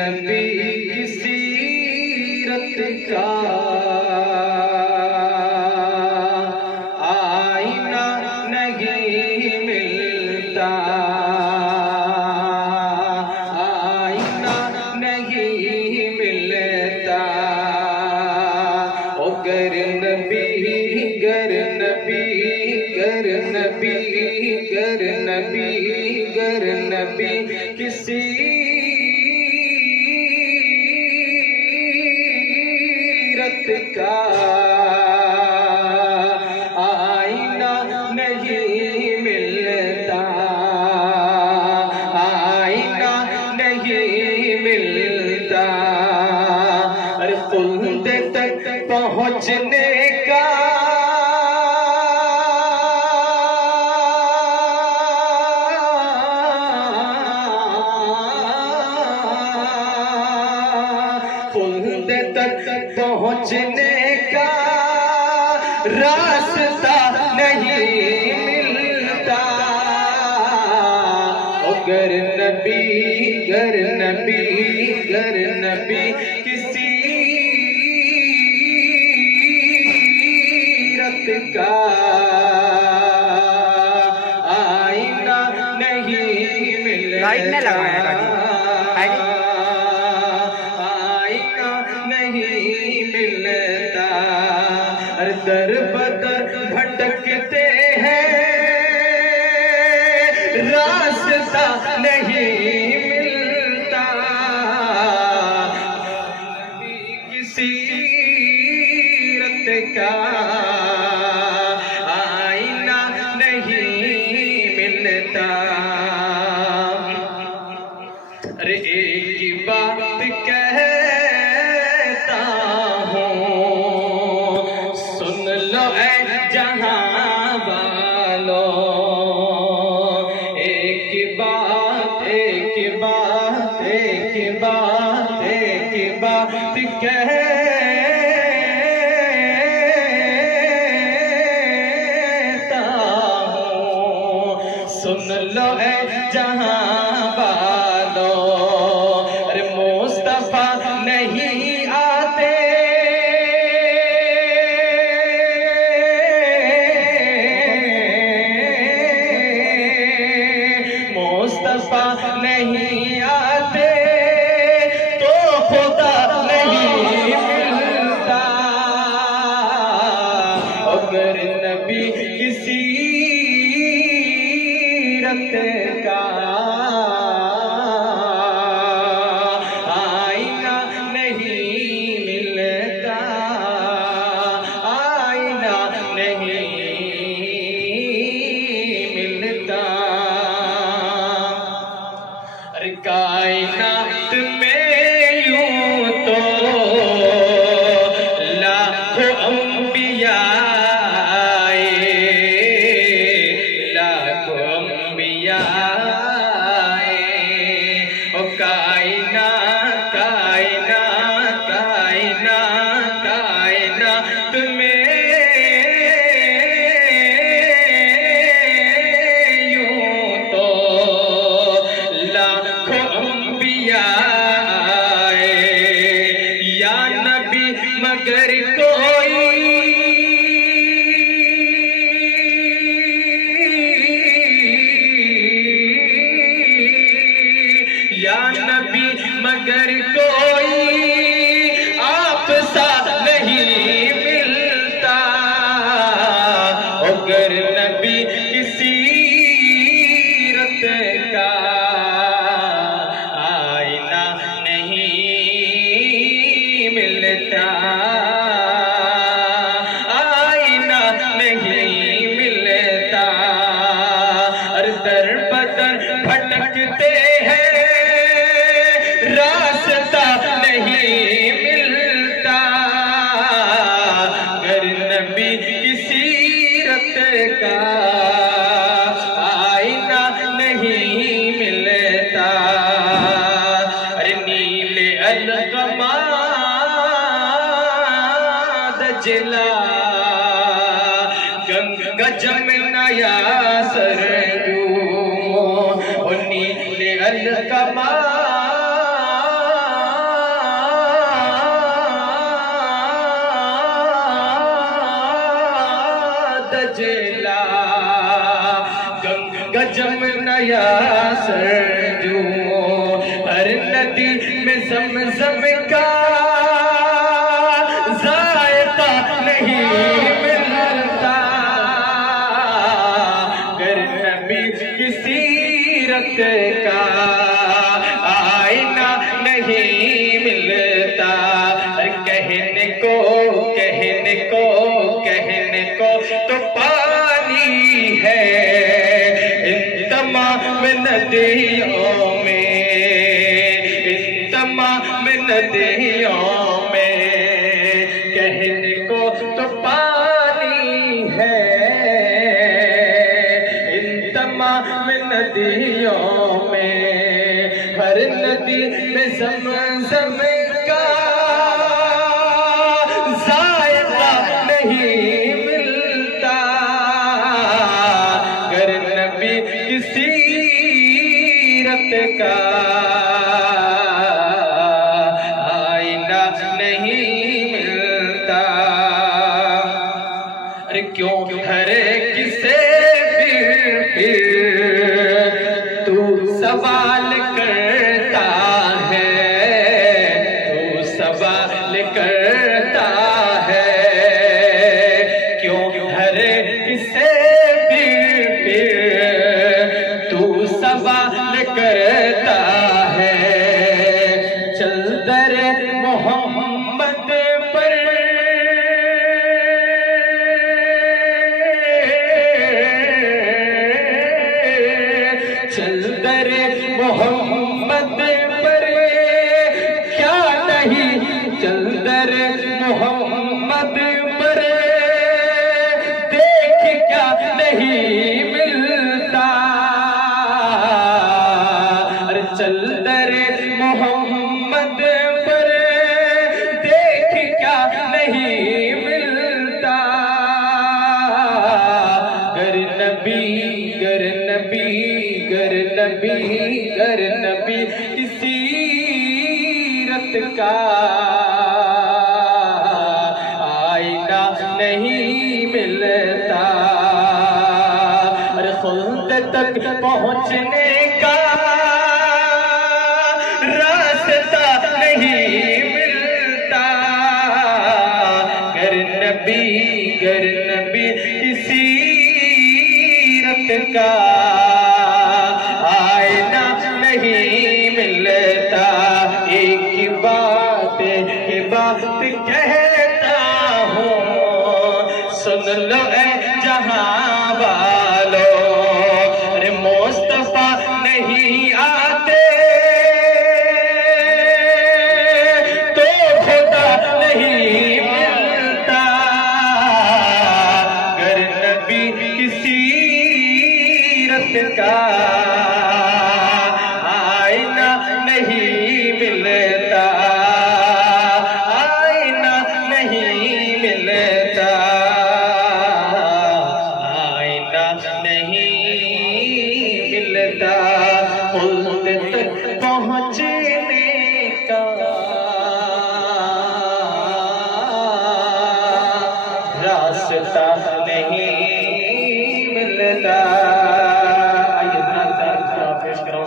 नबी की सीरत का आईना नहीं मिलता, आईना नहीं मिलता। ओ गर नबी गर नबी गर नबी गर नबी गर नबी किसी का आईना नहीं मिलता, आईना नहीं मिलता। अरे खुल्द तक पहुँचने का खुल्द तक पहुँचने का रास्ता नहीं मिलता। ओ गर नबी गर नबी गर नबी किसी रत का आईना नहीं मिलता। लाइट ने लगाया नहीं मिलता। दर बदर भटकते हैं, रास्ता नहीं मिलता। किसी रत का आईना नहीं मिलता। अरे एक ही बात कहता हूँ, सुन लो ऐ जहां वालों। एक बात एक बात एक बात एक बात कहता हूँ, सुन लो ऐ जहां नहीं आते, मुस्तफा नहीं आते तो खुदा नहीं मिलता। अगर नबी किसी रत का कायनात में यूं तो लाखों अंबिया आए, लाखों अंबिया आए। ओ कायनात कायनात कायनात कायनात में यूं तो मगर कोई या नबी मगर कोई आप सा नहीं मिलता। अगर नबी किसी रत का आईना नहीं मिलता, आईना नहीं मिलता। और दर बदर भटकते हैं, रास्ता नहीं मिलता। गर नबी किसी रत का आईना नहीं मिलता। अरे नीले अलगमा जिला गंगा जमुना या सरयू, नीले अलकमा दरिया सरजू, हर नदी में ज़मज़म का जायका नहीं मिलता, गर नबी की सीरत का आईना नहीं मिलता। कहने को तो पानी है इन तमाम नदियों में, इन तमाम नदियों में। कहने को तो पानी है इन तमाम नदियों में, हर नदी में ज़मज़म का जायका नहीं मिलता, गर नबी की सीरत का आईना नहीं मिलता। अरे क्यों हर किसे फिर तू सवाल करता है, तू सवाल करता है, क्यों हर किसे फिर तू सवाल करता है। चल दर मोहम्मद पर चल दर मोहम्मद पर क्या नहीं, चल दर मोहम्मद पर देख क्या नहीं मिलता। अरे चल दर मोहम्मद पर देख क्या नहीं मिलता, गर नबी गर नबी गर नबी गर नबी की सीरत का आईना नहीं मिलता। अरे खुद तक पहुँचने का रास्ता नहीं मिलता, गर नबी की सीरत का आईना नहीं मिलता। एक ही बात कहता हूँ, सुन लो ऐ जहां वालों, अरे मुस्तफा नहीं आते तो खुदा नहीं मिलता, गर नबी की सीरत का आईना नहीं मिलता, आईना नहीं मिलता, आईना नहीं मिलता। खुद तक पहुँचने का रास्ता नहीं मिलता। आइए पेश कराओ।